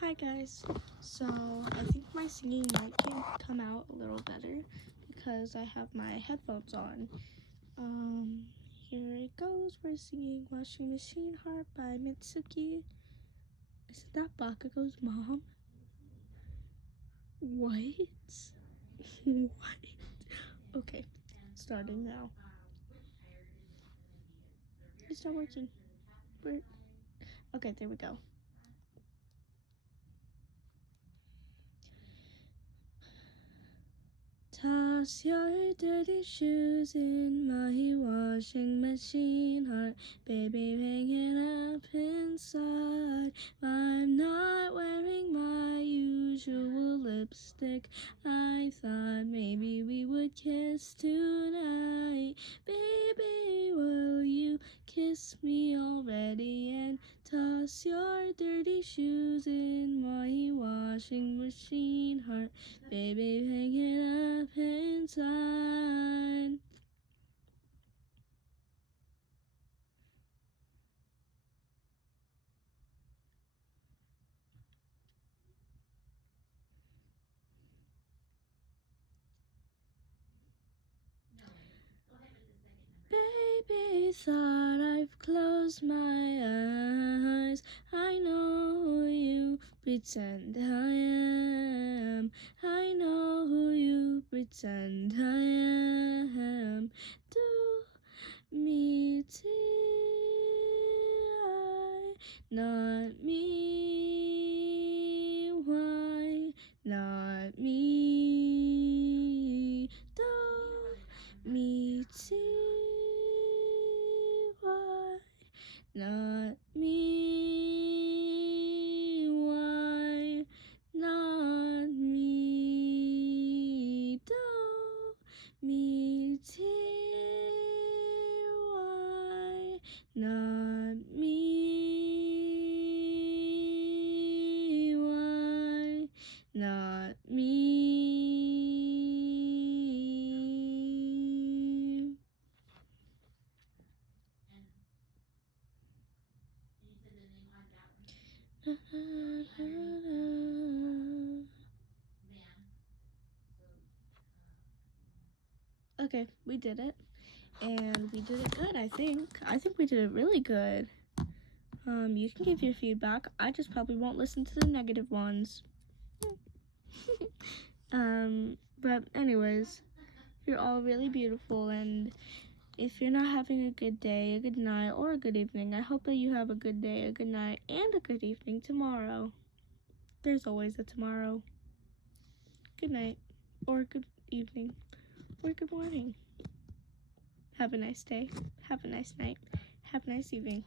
Hi guys, so I think my singing might come out a little better because I have my headphones on. Here it goes. We're singing Washing Machine Heart by Mitsuki. Isn't that Bakugo's mom? What? What? Okay, starting now. It's not working. Okay, there we go. Toss your dirty shoes in my washing machine, heart, baby, hang it up inside. I'm not wearing my usual lipstick. I thought maybe we would kiss tonight. Baby, will you kiss me already and toss your dirty shoes in my washing machine, heart, baby, hang it up inside. Baby, thought I've closed my eyes. I know who you pretend I am. I know who you pretend I am. Do me till not me. Why not me? Do me till why not me? Why not me? Do me till why not me? Why not me? Okay, we did it. And we did it good, I think. I think we did it really good. You can give your feedback. I just probably won't listen to the negative ones. But anyways, you're all really beautiful, and if you're not having a good day, a good night, or a good evening, I hope that you have a good day, a good night, and a good evening tomorrow. There's always a tomorrow. Good night, or good evening, or good morning. Have a nice day. Have a nice night. Have a nice evening.